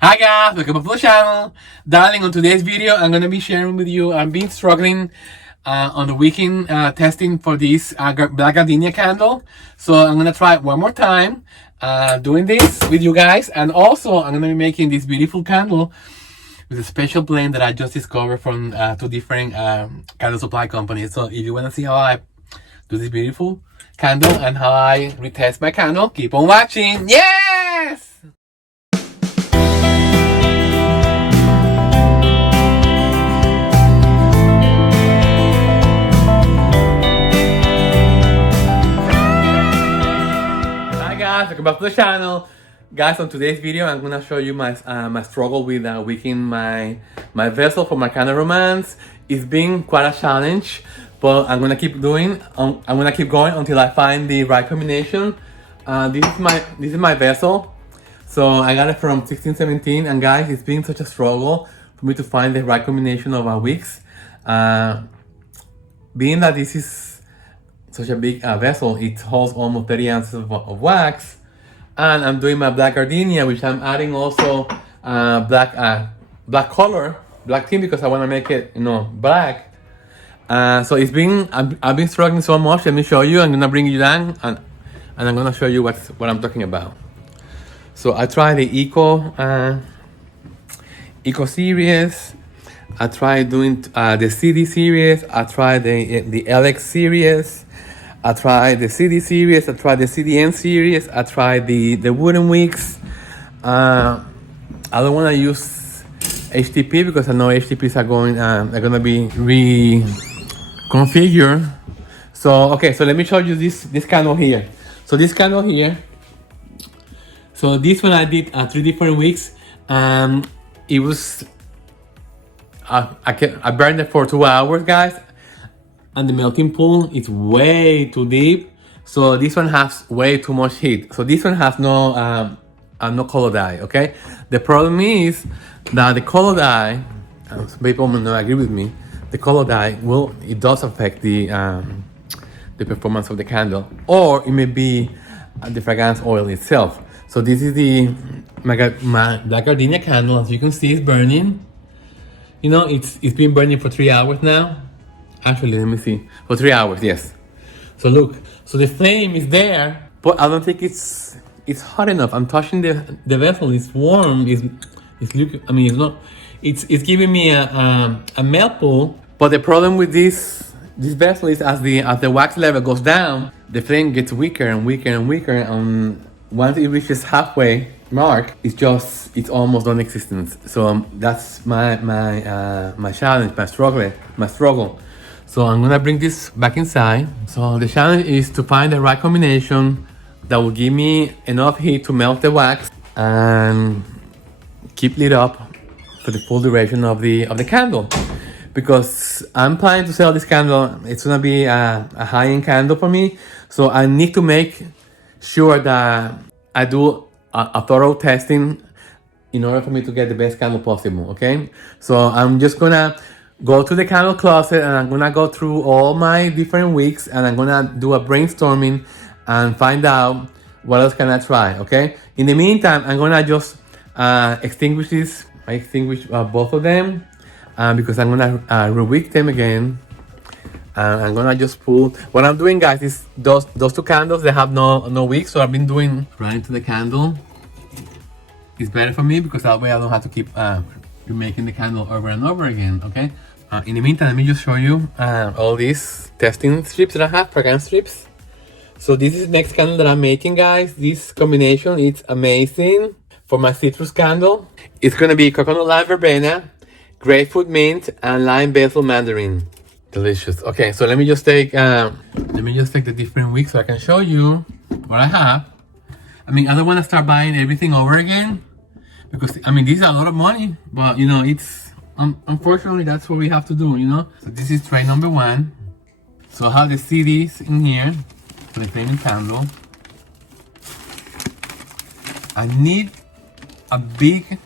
Hi guys, welcome back to the channel. Darling, on today's video, I'm going to be sharing with you, I've been struggling on the weekend testing for this black gardenia candle. So I'm going to try it one more time, doing this with you guys. And also, I'm going to be making this beautiful candle with a special blend that I just discovered from two different candle supply companies. So if you want to see how I do this beautiful candle and how I retest my candle, keep on watching. Yes! Welcome back to the channel, guys. On today's video, I'm gonna show you my my struggle with wicking my vessel for my candle romance. It's been quite a challenge, but I'm gonna keep doing. I'm gonna keep going until I find the right combination. This is my vessel. So I got it from 1617, and guys, it's been such a struggle for me to find the right combination of wicks. Being that this is such a big vessel, it holds almost 30 ounces of wax. And I'm doing my black gardenia, which I'm adding also black color, black tint, because I want to make it, black. So it's been, I've been struggling so much. Let me show you. I'm gonna bring you down, and I'm gonna show you what I'm talking about. So I tried the Eco series. I tried doing the CD series. I tried the LX series. I tried the CD series, I tried the CDN series, I tried the wooden wicks. I don't want to use HTP because I know HTPs are gonna be reconfigured. So okay, so let me show you this candle here. So this candle here. So this one I did 3 different wicks. It was I burned it for 2 hours, guys. And the melting pool is way too deep, so this one has way too much heat. So this one has no color dye. Okay, the problem is that the color dye, some people may not agree with me, the color dye it does affect the performance of the candle, or it may be the fragrance oil itself. So this is my black gardenia candle. As you can see, it's burning. It's been burning for 3 hours now. Actually, let me see. For 3 hours, yes. So look, so the flame is there, but I don't think it's hot enough. I'm touching the vessel. It's warm. It's not. It's giving me a melt pool. But the problem with this vessel is as the wax level goes down, the flame gets weaker and weaker and weaker. And once it reaches halfway mark, it's almost non-existent. So that's my challenge, my struggle. So I'm gonna bring this back inside. So the challenge is to find the right combination that will give me enough heat to melt the wax and keep lit up for the full duration of the candle. Because I'm planning to sell this candle, it's gonna be a high-end candle for me. So I need to make sure that I do a thorough testing in order for me to get the best candle possible. Okay, so I'm just gonna go to the candle closet and I'm gonna go through all my different wicks, and I'm gonna do a brainstorming and find out what else can I try. Okay, in the meantime, I'm gonna just extinguish this. I extinguish both of them because I'm gonna rewick them again. I'm gonna just pull. What I'm doing, guys, is those 2 candles, they have no wick, so I've been doing right into the candle. It's better for me because that way I don't have to keep making the candle over and over again. Okay. In the meantime, let me just show you all these testing strips that I have, fragrance strips. So this is the next candle that I'm making, guys. This combination is amazing for my citrus candle. It's gonna be coconut lime verbena, grapefruit mint, and lime basil mandarin. Delicious. Okay, so let me just take the different wicks so I can show you what I have. I don't want to start buying everything over again because these are a lot of money, but it's unfortunately that's what we have to do. So this is tray number 1. So I have the CDs in here for the flaming candle. I need a big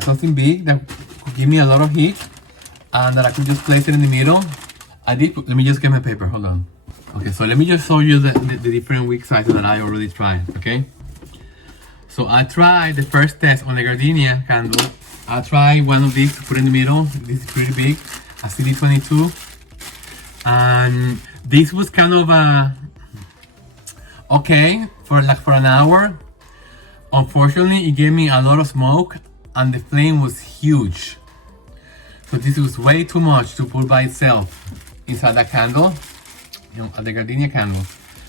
something big that could give me a lot of heat and that I could just place it in the middle. Let me just get my paper, hold on. Okay, so let me just show you the different wick sizes that I already tried, okay? So I tried the first test on the Gardenia candle. I tried one of these to put in the middle. This is pretty big, a CD22. And this was kind of okay for an hour. Unfortunately, it gave me a lot of smoke and the flame was huge. So this was way too much to put by itself inside that candle, the Gardenia candle.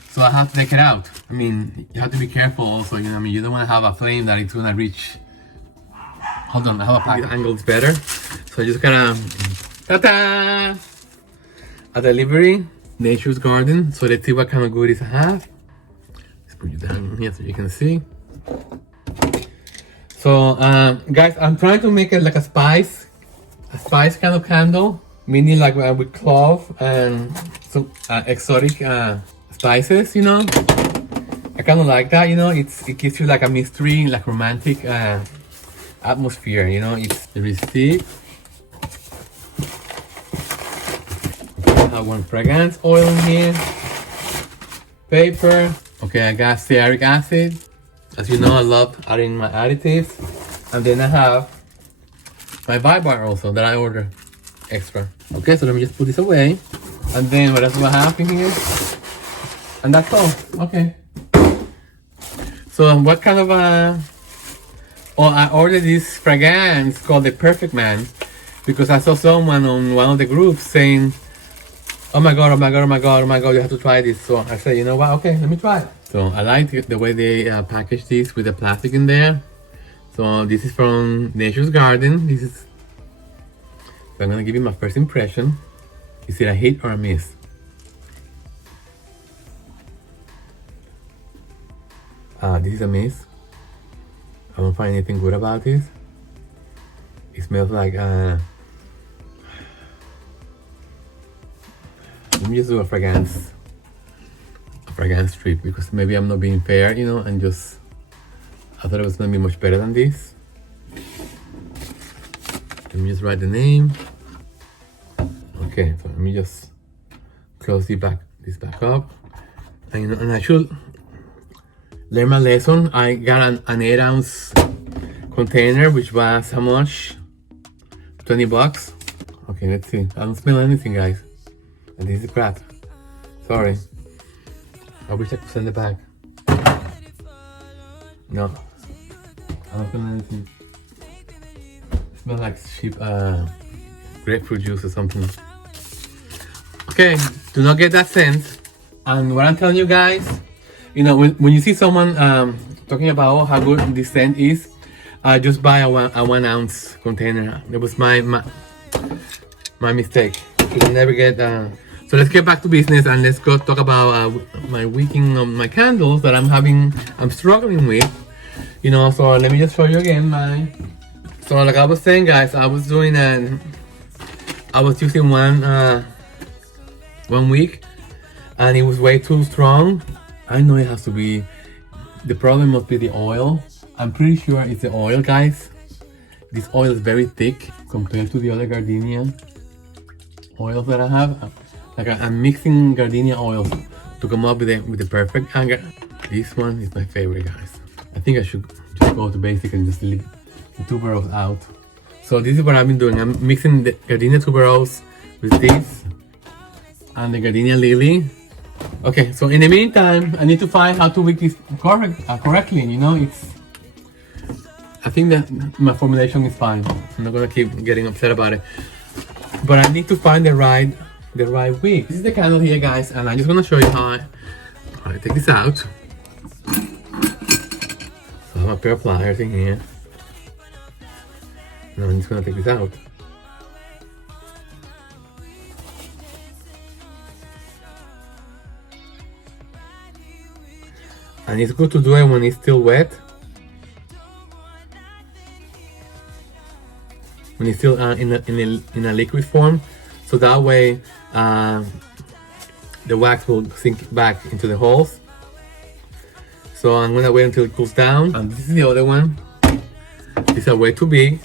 So I have to take it out. I mean, you have to be careful also, I mean, you don't want to have a flame that it's gonna reach. Hold on, I have a pack. The angle is better. So I just gotta, ta-da! A delivery, Nature's Garden. So let's see what kind of goodies I have. Let's put you down here so you can see. So guys, I'm trying to make it like a spice kind of candle, meaning like with clove and some exotic spices, you know. I kind of like that, you know. It gives you like a mystery, like romantic atmosphere, you know. It's the receipt. I have one fragrance oil in here, paper. Okay, I got stearic acid. As you know, I love adding my additives. And then I have my vibe bar also that I ordered extra. Okay, so let me just put this away. And then what else do I have in here? And that's all. Okay. So what kind of I ordered this fragrance called the Perfect Man because I saw someone on one of the groups saying, oh my god, oh my god, oh my god, oh my god, you have to try this. So I said, you know what, okay, let me try it. So I like the way they package this with the plastic in there. So this is from Nature's Garden. So I'm gonna give you my first impression. Is it a hit or a miss? This is a miss. I don't find anything good about this. It smells like let me just do a fragrance strip because maybe I'm not being fair, you know, and just I thought it was gonna be much better than this. Let me just write the name. Okay, so let me just close this back up. And, you know, and I should learn my lesson. I got an 8-ounce container, which was how much? 20 bucks. Okay, let's see. I don't smell anything, guys. And this is crap. Sorry. I wish I could send it back. No. I don't smell anything. It smells like cheap grapefruit juice or something. Okay, do not get that scent. And what I'm telling you guys, you know, when you see someone talking about how good this scent is, just buy a 1-ounce container. It was my mistake. You can never get. So let's get back to business and let's go talk about my wicking of my candles that I'm struggling with. You know, so let me just show you again so like I was saying, guys, I was using one wick and it was way too strong. I know it has to be, the problem must be the oil. I'm pretty sure it's the oil, guys. This oil is very thick compared to the other Gardenia oils that I have. Like I'm mixing Gardenia oils to come up with the perfect anger. This one is my favorite, guys. I think I should just go to basic and just leave the tuberose out. So this is what I've been doing. I'm mixing the Gardenia tuberose with this and the Gardenia lily. Okay, so in the meantime, I need to find how to wick this correctly. You know, I think that my formulation is fine. I'm not gonna keep getting upset about it. But I need to find the right wick. This is the candle here, guys, and I'm just gonna show you how I take this out. So I have a pair of pliers in here. Now I'm just gonna take this out. And it's good to do it when it's still wet. When it's still in a liquid form, so that way the wax will sink back into the holes. So I'm gonna wait until it cools down. And this is the other one. These are way too big.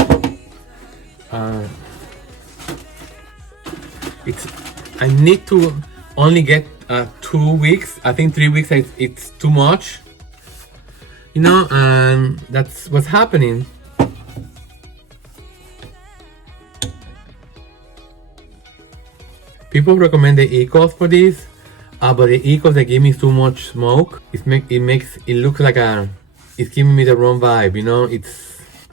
I need to only get 2 weeks. I think 3 weeks it's too much. you know, and that's what's happening. People recommend the Ecos for this, but the Ecos, they give me too much smoke. It looks like it's giving me the wrong vibe, you know.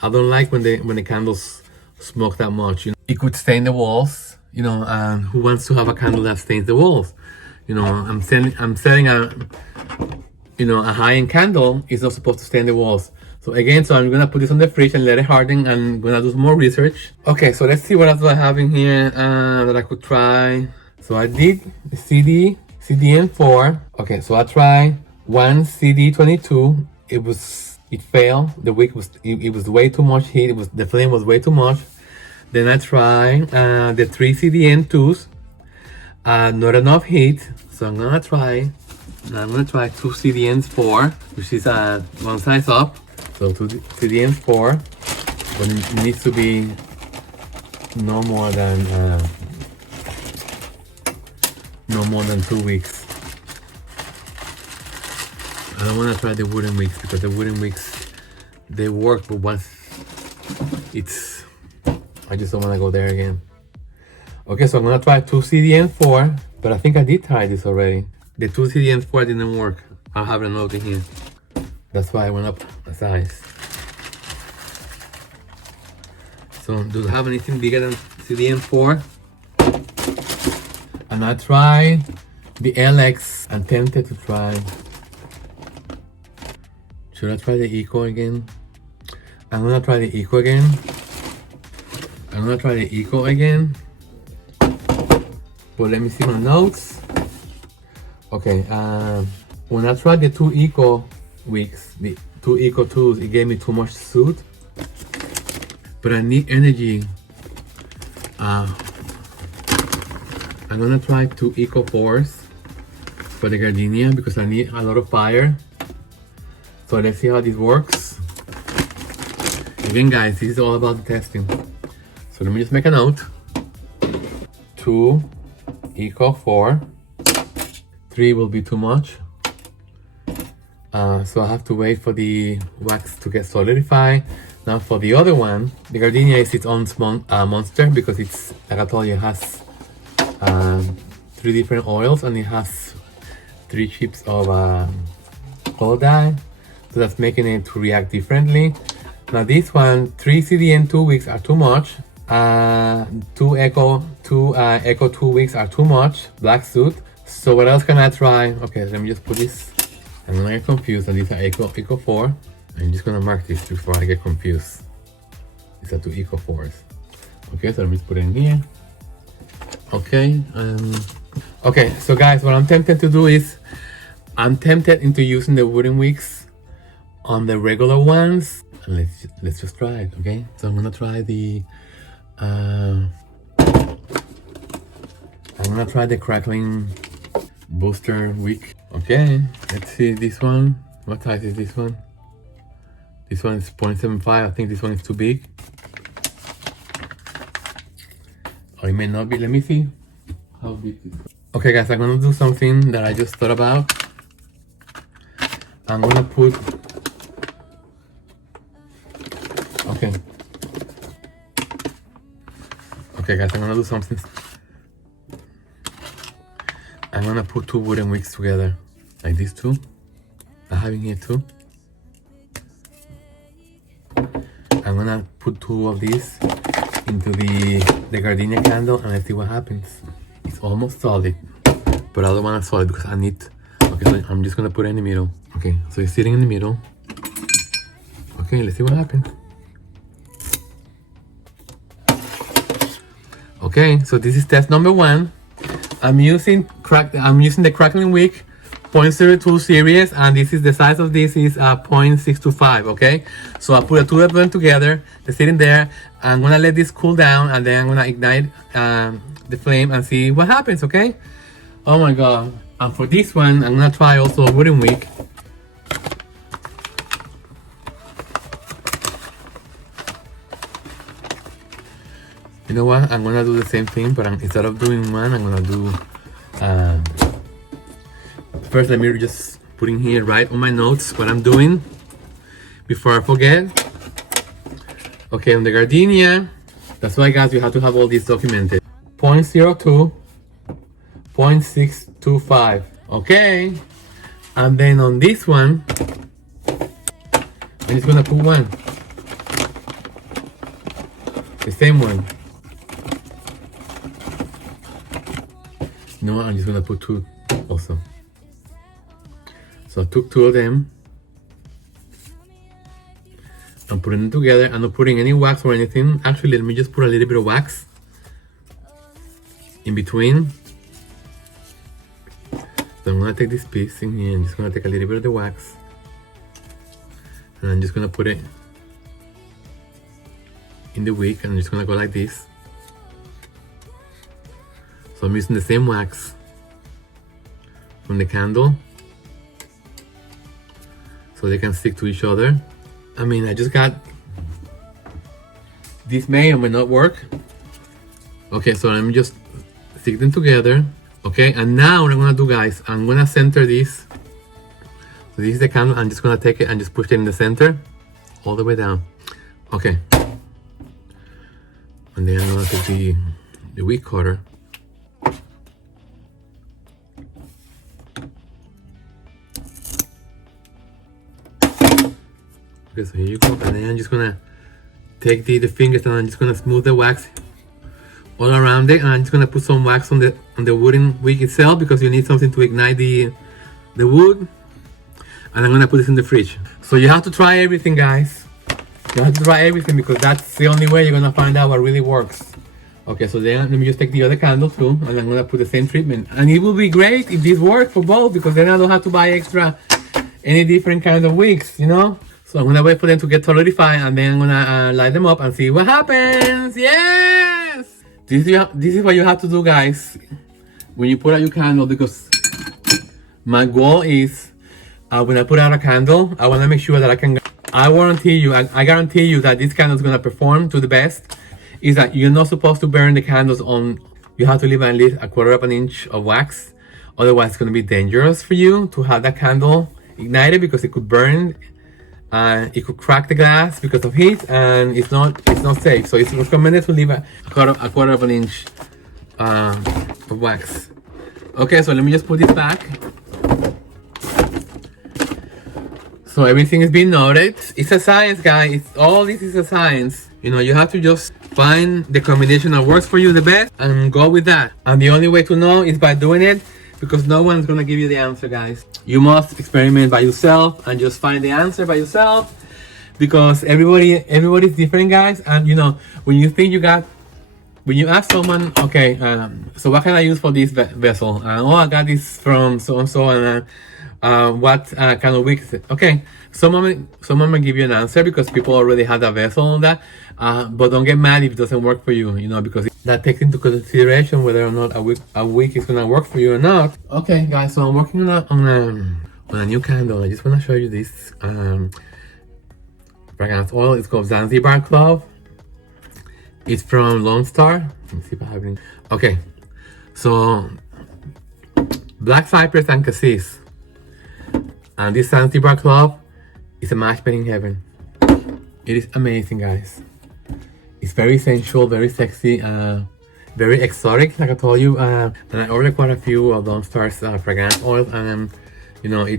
I don't like when the candles smoke that much, you know. It could stain the walls, you know, and who wants to have a candle that stains the walls? You know, I'm selling a, you know, a high-end candle. It's not supposed to stain the walls. So again, so I'm gonna put this on the fridge and let it harden, and I'm gonna do some more research. Okay, so let's see what else I have in here that I could try. So I did the CDN4. Okay, so I tried one CD22. It failed. The wick was it was way too much heat. The flame was way too much. Then I tried the 3 CDN2s. Not enough heat. So I'm gonna try 2 CDNs4, which is one size up. So 2 CDNs4, but it needs to be no more than 2 weeks. I don't want to try the wooden wicks because the wooden wicks, they work, but once I just don't want to go there again. Okay, so I'm gonna try 2 CDN4, but I think I did try this already. The 2 CDN4 didn't work. I'll have a note in here. That's why I went up a size. So do you have anything bigger than CDN4? And I tried the LX. I'm tempted to try. Should I try the Eco again? I'm gonna try the Eco again. But let me see my notes. Okay, when I tried the 2 Eco wicks, the 2 Eco 2s, it gave me too much soot. But I need energy. I'm gonna try 2 Eco 4s for the gardenia because I need a lot of fire. So let's see how this works. Again, guys, this is all about the testing. So let me just make a note. 2 Eco 4. 3 will be too much. So I have to wait for the wax to get solidified. Now for the other one, the gardenia is its own monster because it's, like I told you, it has 3 different oils and it has 3 chips of color dye. So that's making it to react differently. Now this one, 3 CDN2 wicks are too much. 2 Eco 2 wicks are too much. Black soot. So what else can I try? Okay, let me just put this. I'm gonna get confused, and these are Eco 4. I'm just gonna mark this before I get confused. These are 2 Eco 4s. Okay, so let me just put it in here. Okay, okay, so guys, what I'm tempted to do is, I'm tempted into using the wooden wicks on the regular ones. And let's just try it, okay? So I'm gonna try the crackling booster wick. Okay, let's see this one. What size is this one? This one is 0.75. I think this one is too big. Or it may not be. Let me see how big this is. Okay, guys, I'm gonna do something that I just thought about. I'm gonna put. Okay, guys, I'm gonna do something. I'm gonna put 2 wooden wicks together, like these 2. I have in here 2. I'm gonna put 2 of these into the Gardenia candle and let's see what happens. It's almost solid, but I don't want it solid because I need. Okay, so I'm just gonna put it in the middle. Okay, so it's sitting in the middle. Okay, let's see what happens. Okay, so this is test number 1. I'm using the crackling wick 0.02 series, and this is the size of this is 0.625. Okay, so I put the 2 of them together. They're sitting there. I'm gonna let this cool down, and then I'm gonna ignite the flame and see what happens. Okay. Oh my god! And for this one, I'm gonna try also a wooden wick. You know what? I'm gonna do the same thing, but instead of doing one, I'm gonna do. First, let me just put in here right on my notes what I'm doing. before I forget. Okay, on the Gardenia, that's why guys, you have to have all this documented. 0.02, 0.625. Okay, and then on this one, I'm just gonna put one, the same one. No, I'm just gonna put two also. So I took two of them. I'm putting them together. I'm not putting any wax or anything. Actually, let me just put a little bit of wax in between. So I'm gonna take this piece in here. I'm just gonna take a little bit of the wax, and I'm just gonna put it in the wick, and I'm just gonna go like this. So I'm using the same wax from the candle, so they can stick to each other. I mean, I just got, this may or may not work. Okay, so let me just stick them together. Okay, and now what I'm gonna do, guys, I'm gonna center this. So this is the candle. I'm just gonna take it and just push it in the center, all the way down. Okay. And then I'm gonna take the wick cutter. Okay, so here you go. And then I'm just gonna take the fingers and I'm just gonna smooth the wax all around it, and I'm just gonna put some wax on the wooden wick itself, because you need something to ignite the wood. And I'm gonna put this in the fridge. So you have to try everything, guys. You have to try everything, because that's the only way you're gonna find out what really works. Okay, so then let me just take the other candle too, and I'm gonna put the same treatment. And it will be great if this works for both, because then I don't have to buy extra any different kind of wicks, you know. So I'm gonna wait for them to get totally fine, and then I'm gonna light them up and see what happens. Yes! This is what you have to do, guys, when you put out your candle, because my goal is, when I put out a candle, I want to make sure that I guarantee you that this candle is going to perform to the best. Is that you're not supposed to burn the candles on, you have to leave at least 1/4 of an inch of wax. Otherwise, it's going to be dangerous for you to have that candle ignited, because it could burn, it could crack the glass because of heat, and it's not safe. So it's recommended to leave a quarter of an inch of wax. Okay, so let me just put this back. So everything is being noted. It's a science, guys. All this is a science. You know, you have to just find the combination that works for you the best and go with that. And the only way to know is by doing it, because no one's gonna give you the answer, guys. You must experiment by yourself and just find the answer by yourself, because everybody's different, guys. And you know, when you ask someone, okay, so what can I use for this vessel? Oh, I got this from so and so, and what kind of wick is it? Okay, someone will give you an answer, because people already have that vessel on that. But don't get mad if it doesn't work for you, you know, because that takes into consideration whether or not a wick is gonna work for you or not. Okay, guys, so I'm working on a new candle. I just want to show you this fragrance oil. It's called Zanzibar Club. It's from Lombard. Let me see if I have it. Okay, so black cypress and cassis. And this Zanzibar Club is a match made in heaven. It is amazing, guys. It's very sensual, very sexy, very exotic, like I told you. And I ordered quite a few of Lombard's fragrance oils, and you know, I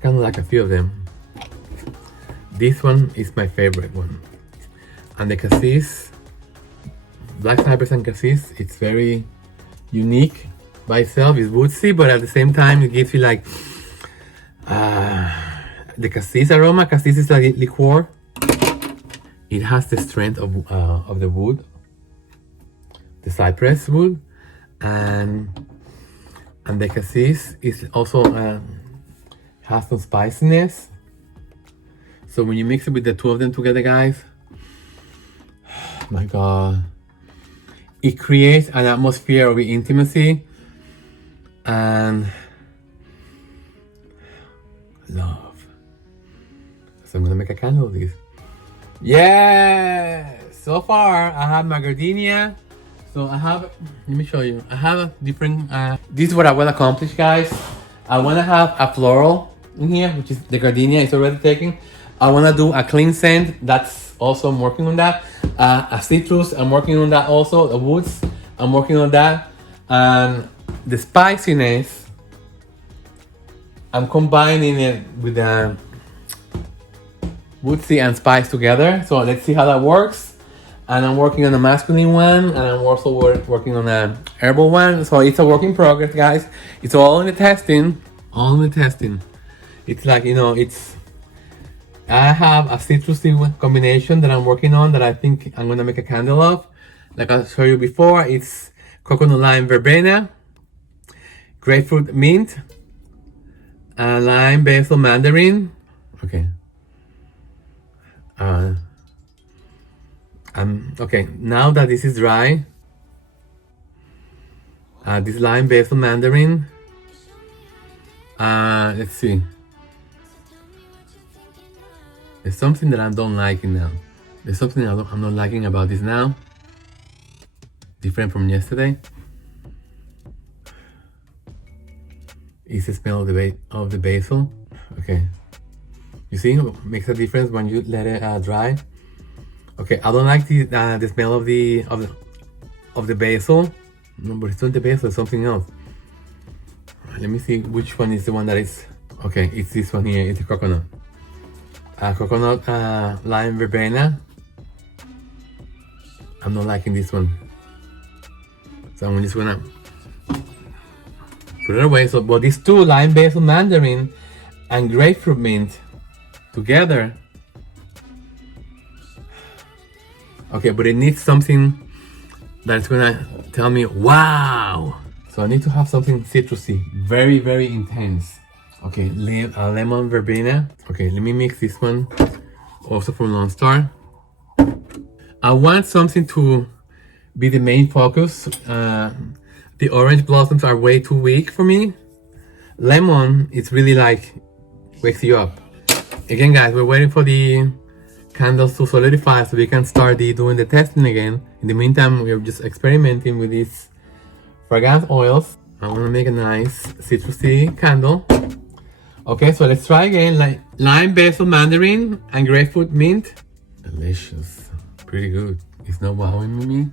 kind of like a few of them. This one is my favorite one. And the cassis, black cypress and cassis, it's very unique by itself. It's woodsy, but at the same time, it gives you like the cassis aroma. Cassis is like liqueur. It has the strength of the wood, the cypress wood, and the cassis is also has some spiciness. So when you mix it with the two of them together, guys, oh my God, it creates an atmosphere of intimacy and love. So I'm gonna make a candle of this. Yeah, so far I have my gardenia. So I have, let me show you. I have a different, this is what I will accomplish, guys. I want to have a floral in here, which is the gardenia is already taken. I want to do a clean scent. That's also I'm working on that. A citrus, I'm working on that also. The woods, I'm working on that. And the spiciness, I'm combining it with the woodsy and spice together. So let's see how that works. And I'm working on a masculine one, and I'm also working on a herbal one. So it's a work in progress, guys. It's all in the testing. All in the testing. It's like, you know, I have a citrusy combination that I'm working on that I think I'm gonna make a candle of. Like I showed you before, it's coconut lime verbena, grapefruit mint, lime basil mandarin. Okay. Okay. Now that this is dry, this lime basil mandarin. Let's see. There's something that I don't like now. There's something I'm not liking about this now. Different from yesterday. It's the smell of the basil. Okay. You see, it makes a difference when you let it dry. Okay, I don't like the smell of the basil. No, but it's not the basil. It's something else. Let me see which one is the one that is. Okay, it's this one here. It's the coconut. Coconut lime verbena. I'm not liking this one, so I'm just gonna put it away. So, but these two, lime basil mandarin and grapefruit mint together. Okay, but it needs something that's gonna tell me wow. So I need to have something citrusy, very, very intense. Okay, lemon verbena. Okay, let me mix this one, also from Lone Star. I want something to be the main focus. The orange blossoms are way too weak for me. Lemon, it's really like wakes you up. Again, guys, we're waiting for the candles to solidify so we can start doing the testing again. In the meantime, we're just experimenting with these fragrance oils. I want to make a nice citrusy candle. Okay, so let's try again. Like lime basil mandarin and grapefruit mint. Delicious, pretty good. It's not wowing me.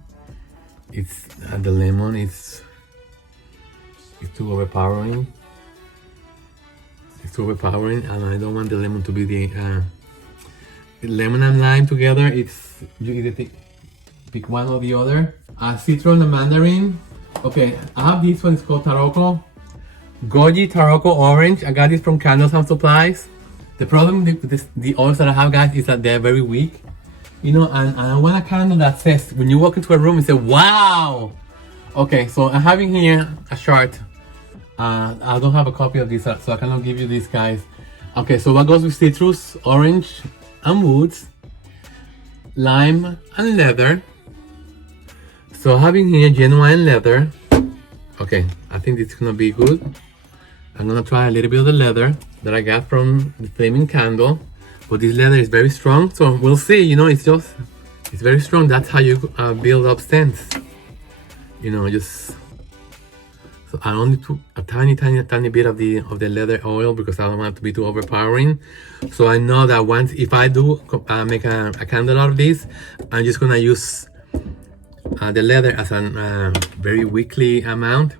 It's the lemon. It's too overpowering. It's too overpowering, and I don't want the lemon to be the lemon and lime together. It's you either pick one or the other. Citron and mandarin. Okay, I have this one. It's called Taroko. Goji Taroko Orange. I got this from Candles and Supplies. The problem with the oils that I have, guys, is that they're very weak. You know, and I want a candle that says, when you walk into a room, it says, wow! Okay, so I have in here a chart. I don't have a copy of this, so I cannot give you this, guys. Okay, so what goes with citrus, orange, and woods, lime, and leather. So having here genuine leather. Okay, I think this is gonna be good. I'm gonna try a little bit of the leather that I got from the flaming candle, but this leather is very strong, so we'll see. You know, it's very strong. That's how you build up scents. You know, just so I only took a tiny bit of the leather oil because I don't want it to be too overpowering. So I know that once, if I do make a candle out of this, I'm just gonna use the leather as a very weak amount.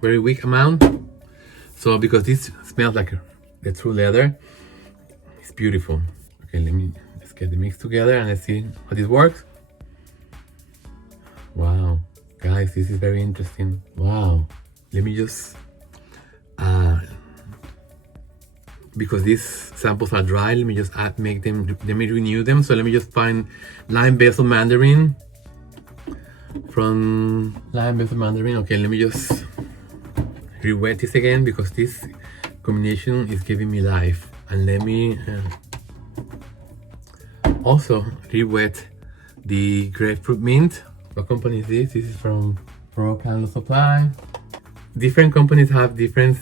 So because this smells like the true leather, it's beautiful. Okay, let's get the mix together and let's see how this works. Wow, guys, this is very interesting. Wow, let me just because these samples are dry, let me just let me renew them. So let me just find lime basil mandarin from lime basil mandarin. Okay, let me just re-wet this again because this combination is giving me life. And let me also re-wet the grapefruit mint. What company is this? This is from Pro Candle Supply. Different companies have different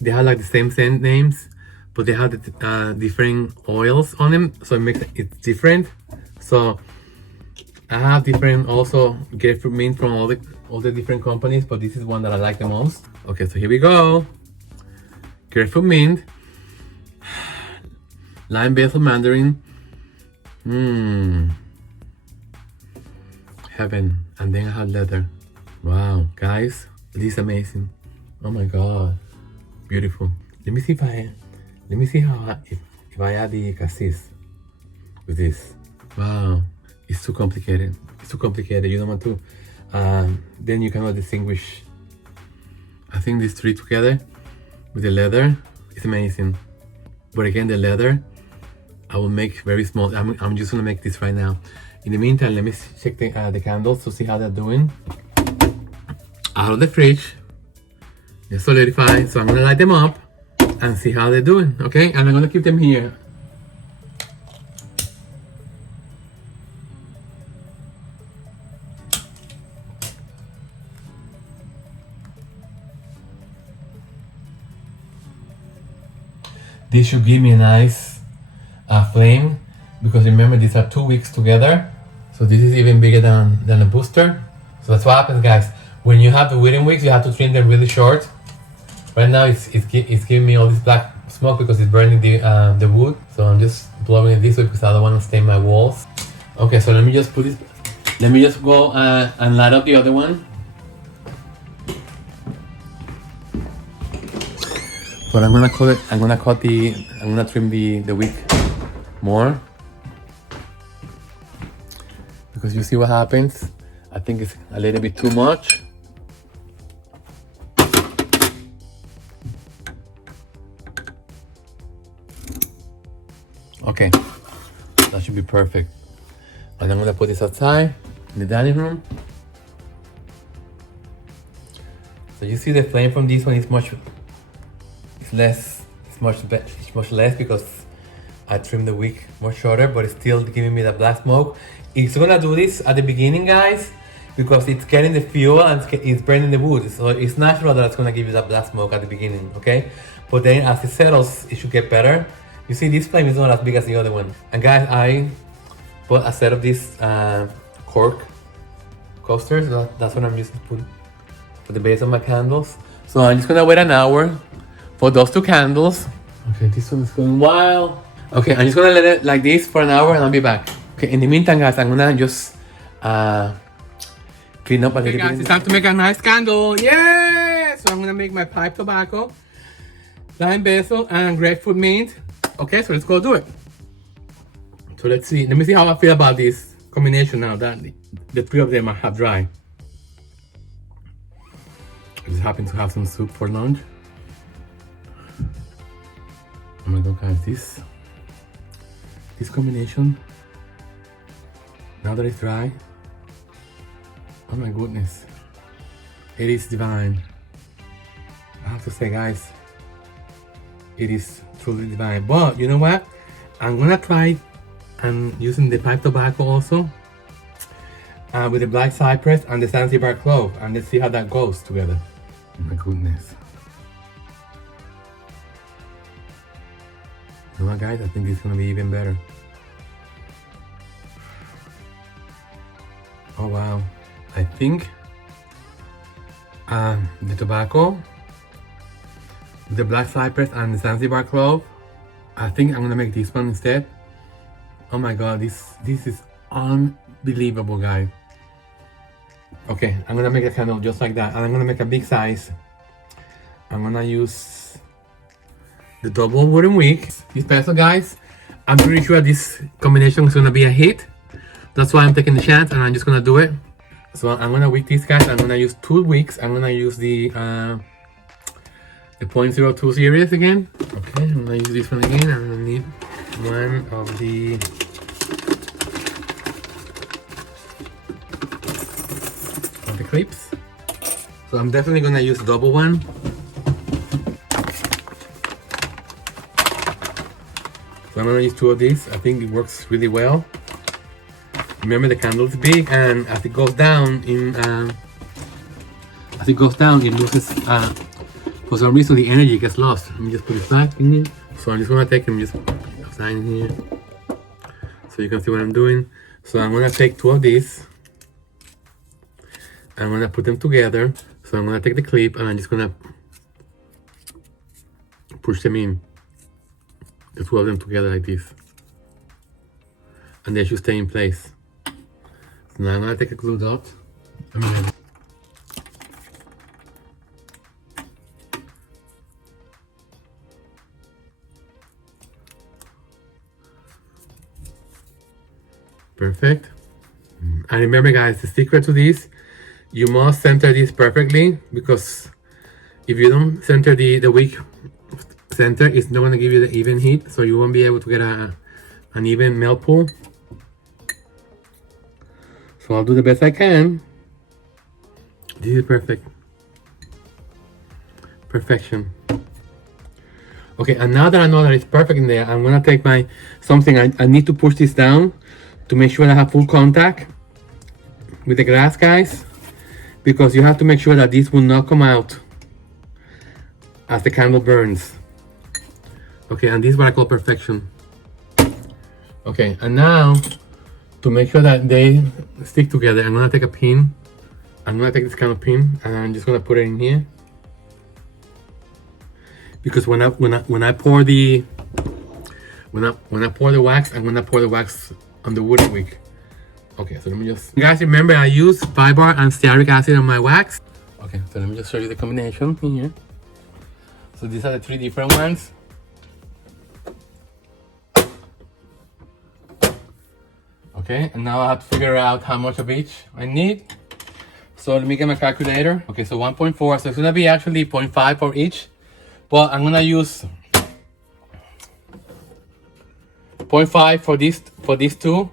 they have like the same scent names, but they have the different oils on them, so it makes it different. So I have different also grapefruit mint from all the different companies, but this is one that I like the most. Okay, so here we go. Grapefruit mint, Lime basil mandarin. Heaven. And then I have leather. Wow, guys, this is amazing. Oh my god, beautiful. Let me see if I add the cassis with this. Wow, it's too complicated. It's too complicated. You don't want to. Then you cannot distinguish. I think these three together with the leather is amazing. But again, the leather I will make very small. I'm just gonna make this right now. In the meantime, let me check the candles to see how they're doing. Out of the fridge, they're solidified. So I'm gonna light them up and see how they're doing. Okay, and I'm gonna keep them here. This should give me a nice flame, because remember these are 2 wicks together, so this is even bigger than a booster. So that's what happens, guys. When you have the wooden wicks, you have to trim them really short. Right now it's giving me all this black smoke because it's burning the wood. So I'm just blowing it this way because I don't want to stain my walls. Okay, so let me just put this. Let me just go and light up the other one. But I'm gonna trim the wick more, because you see what happens. I think it's a little bit too much. Okay, that should be perfect. And I'm gonna put this outside in the dining room. So you see the flame from this one is much less because I trimmed the wick more shorter, but it's still giving me the black smoke. It's gonna do this at the beginning, guys, because it's getting the fuel and it's burning the wood. So it's natural that it's gonna give you that black smoke at the beginning, okay? But then as it settles, it should get better. You see, this flame is not as big as the other one. And guys, I bought a set of these cork coasters. That's what I'm using to put for the base of my candles. So I'm just gonna wait an hour for those two candles. Okay, this one is going wild. Okay, I'm just gonna let it like this for an hour and I'll be back. Okay, in the meantime, guys, I'm gonna just clean up a little bit. Okay, guys, it's time to make a nice candle. Yeah! So I'm gonna make my pipe tobacco, lime basil, and grapefruit mint. Okay, so let's go do it. So let's see. Let me see how I feel about this combination now that the three of them are half dry. I just happen to have some soup for lunch. Oh my god, guys, this combination, now that it's dry, oh my goodness, it is divine. I have to say, guys, it is truly divine. But you know what? I'm gonna try and using the pipe tobacco also with the black cypress and the Zanzibar Club, and let's see how that goes together. Oh my goodness. You know what, guys? I think this is gonna be even better. Oh wow. I think the tobacco, the black cypress and the Zanzibar Club, I think I'm gonna make this one instead. Oh my god, this is unbelievable, guys. Okay, I'm gonna make a candle just like that, and I'm gonna make a big size. I'm gonna use the double wooden wick. This pencil, guys, I'm pretty sure this combination is gonna be a hit. That's why I'm taking the chance and I'm just gonna do it. So I'm gonna wick these, guys. I'm gonna use 2 wicks. I'm gonna use the .02 series again. Okay, I'm gonna use this one again. I'm gonna need one of the clips. So I'm definitely gonna use a double one. So I'm gonna use 2 of these. I think it works really well. Remember, the candle is big, and as it goes down, it loses. For some reason, the energy gets lost. Let me just put it back in here. So I'm just gonna take them just outside in here, so you can see what I'm doing. So I'm gonna take 2 of these. I'm gonna put them together. So I'm gonna take the clip and I'm just gonna push them in. The two of them together like this. And they should stay in place. So now I'm gonna take a glue dot. Perfect. And remember guys, the secret to this, you must center this perfectly, because if you don't center the wick center, it's not going to give you the even heat, so you won't be able to get an even melt pool. So I'll do the best I can. This is perfect. Perfection. Okay, and now that I know that it's perfect in there, I'm gonna take my something. I need to push this down to make sure that I have full contact with the glass, guys, because you have to make sure that this will not come out as the candle burns. Okay, and this is what I call perfection. Okay, and now to make sure that they stick together, I'm gonna take a pin. I'm gonna take this kind of pin and I'm just gonna put it in here. Because when I pour the wax, I'm gonna pour the wax on the wooden wick. Okay, so let me just, guys, remember I use 5-bar and stearic acid on my wax. Okay, so let me just show you the combination in here. So these are the 3 different ones. Okay, and now I have to figure out how much of each I need. So let me get my calculator. Okay, so 1.4, so it's gonna be actually 0.5 for each. But I'm gonna use 0.5 for these two,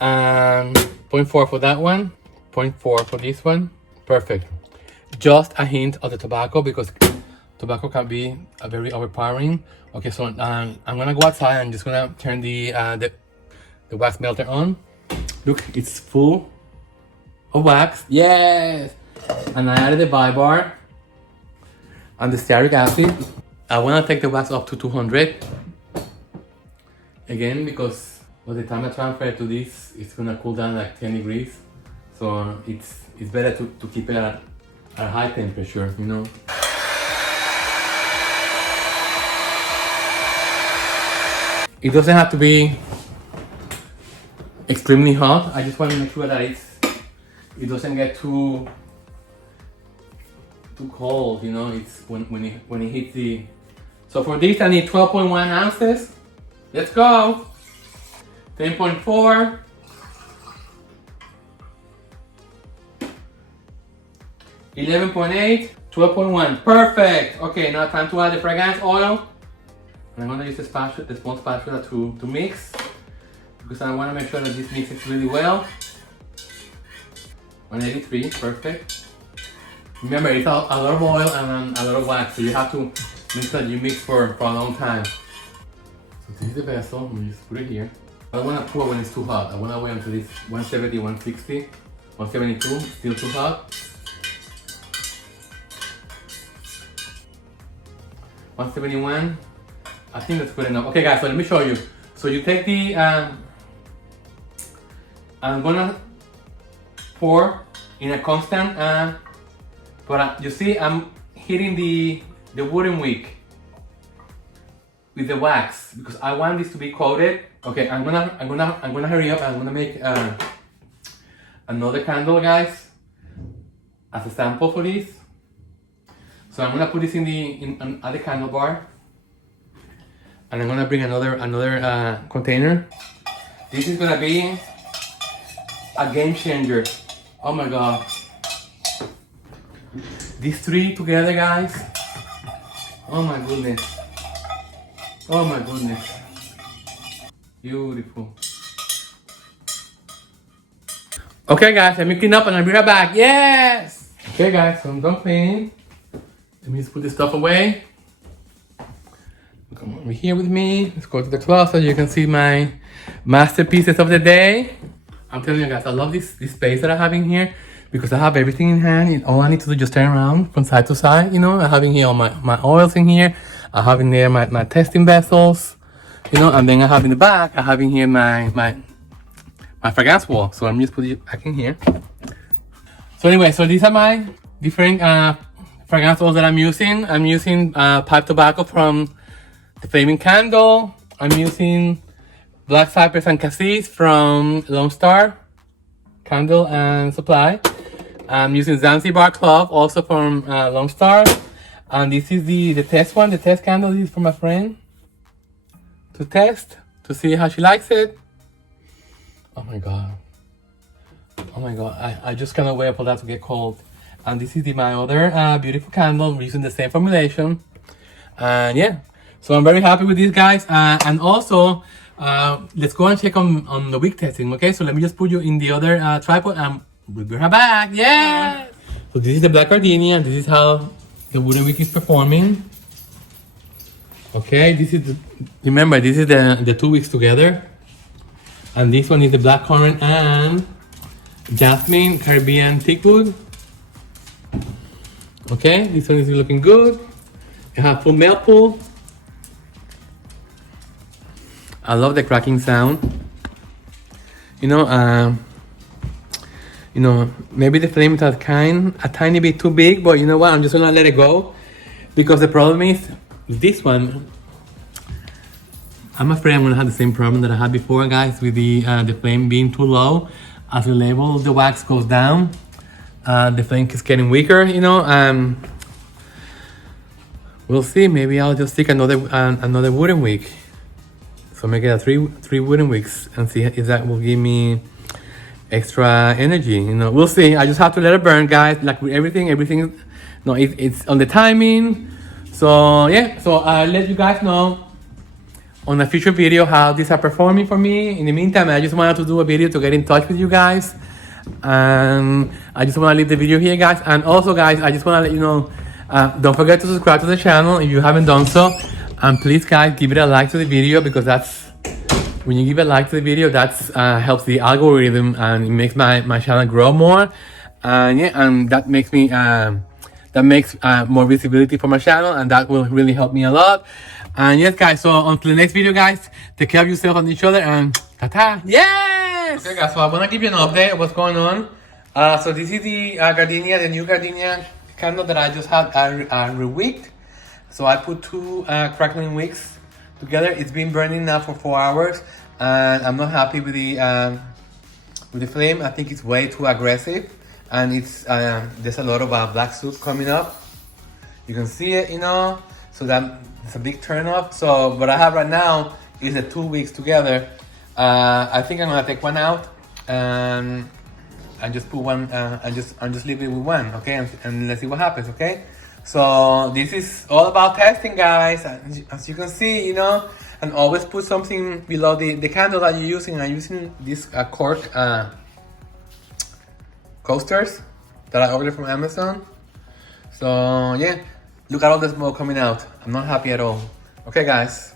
and 0.4 for that one, 0.4 for this one. Perfect. Just a hint of the tobacco, because tobacco can be very overpowering. Okay, so I'm gonna go outside. I'm just gonna turn the wax melter on. Look, it's full of wax. Yes! And I added the 5-bar and the stearic acid. I want to take the wax up to 200 again, because by the time I transfer it to this, it's gonna cool down like 10 degrees. So it's better to keep it at a high temperature, you know. It doesn't have to be extremely hot. I just want to make sure that it doesn't get too cold, you know. It's when it hits the. So for this I need 12.1 ounces. Let's go. 10.4. 11.8. 12.1. Perfect. Okay, now time to add the fragrance oil. And I'm gonna use the small spatula to mix, because I want to make sure that this mixes really well. 183. Perfect. Remember, it's a lot of oil and a lot of wax, so you have to make sure that you mix for a long time. So this is the vessel. Let me just put it here. I don't want to pour when it's too hot. I want to wait until it's 170, 160, 172. Still too hot. 171. I think that's good enough. Okay, guys. So let me show you. So you take the. I'm gonna pour in a constant. But you see, I'm hitting the wooden wick with the wax because I want this to be coated. Okay, I'm gonna hurry up. I'm gonna make another candle, guys, as a sample for this. So I'm gonna put this in at the candle bar, and I'm gonna bring another container. This is gonna be a game changer. Oh my god. These 3 together, guys. Oh my goodness. Oh my goodness. Beautiful. Okay, guys, let me clean up and I'll be right back. Yes! Okay, guys, so I'm done cleaning. Let me just put this stuff away. Come over here with me. Let's go to the closet. You can see my masterpieces of the day. I'm telling you guys, I love this space that I have in here, because I have everything in hand. All I need to do is just turn around from side to side, you know. I have in here all my oils in here. I have in there my testing vessels, you know, and then I have in the back, I have in here my fragrance wall. So I'm just putting it back in here. So anyway, so these are my different fragrance oils that I'm using. I'm using pipe tobacco from the Flaming Candle. I'm using Black Cypress and Cassis from Lombard Candle and Supply. I'm using Zanzibar Club also from Lombard. And this is the test one. The test candle is for my friend to test, to see how she likes it. Oh my God. Oh my God, I just cannot wait for that to get cold. And this is my other beautiful candle. We're using the same formulation. And yeah, so I'm very happy with these guys. And also, let's go and check on the wick testing, okay? So let me just put you in the other tripod and we'll be right back. Yeah! So this is the black gardenia and this is how the wooden wick is performing. Okay, this is remember, this is the 2 wicks together. And this one is the black currant and jasmine Caribbean teakwood. Okay, this one is looking good. You have full melt pull. I love the cracking sound. You know, maybe the flame is a tiny bit too big, but you know what? I'm just gonna let it go because the problem is this one. I'm afraid I'm gonna have the same problem that I had before, guys, with the flame being too low. As the level of the wax goes down, the flame is getting weaker, you know. We'll see. Maybe I'll just stick another wooden wick. So make it a three wooden wicks and see if that will give me extra energy. You know, we'll see. I just have to let it burn, guys. Like with everything, no, it's on the timing. So yeah. So I'll let you guys know on a future video how these are performing for me. In the meantime, I just wanted to do a video to get in touch with you guys. And I just want to leave the video here, guys. And also, guys, I just want to let you know, don't forget to subscribe to the channel if you haven't done so. And please, guys, give it a like to the video because when you give a like to the video, that helps the algorithm and it makes my channel grow more. And yeah, and that makes me more visibility for my channel, and that will really help me a lot. And yes, guys, so until the next video, guys, take care of yourself and each other, and ta-ta. Yes! Okay, guys, so I want to give you an update of what's going on. So this is the Gardenia, the new Gardenia candle that I just had re-wicked. So I put 2 crackling wicks together. It's been burning now for 4 hours, and I'm not happy with the flame. I think it's way too aggressive, and it's there's a lot of black soot coming up. You can see it, you know. So it's a big turn off. So what I have right now is the 2 wicks together. I think I'm gonna take one out and just put one and just leave it with one, okay? And let's see what happens, okay? So this is all about testing, guys. As you can see, you know, and always put something below the candle that you're using. I'm using these cork coasters that I ordered from Amazon. So yeah, look at all the smoke coming out. I'm not happy at all. Okay, guys.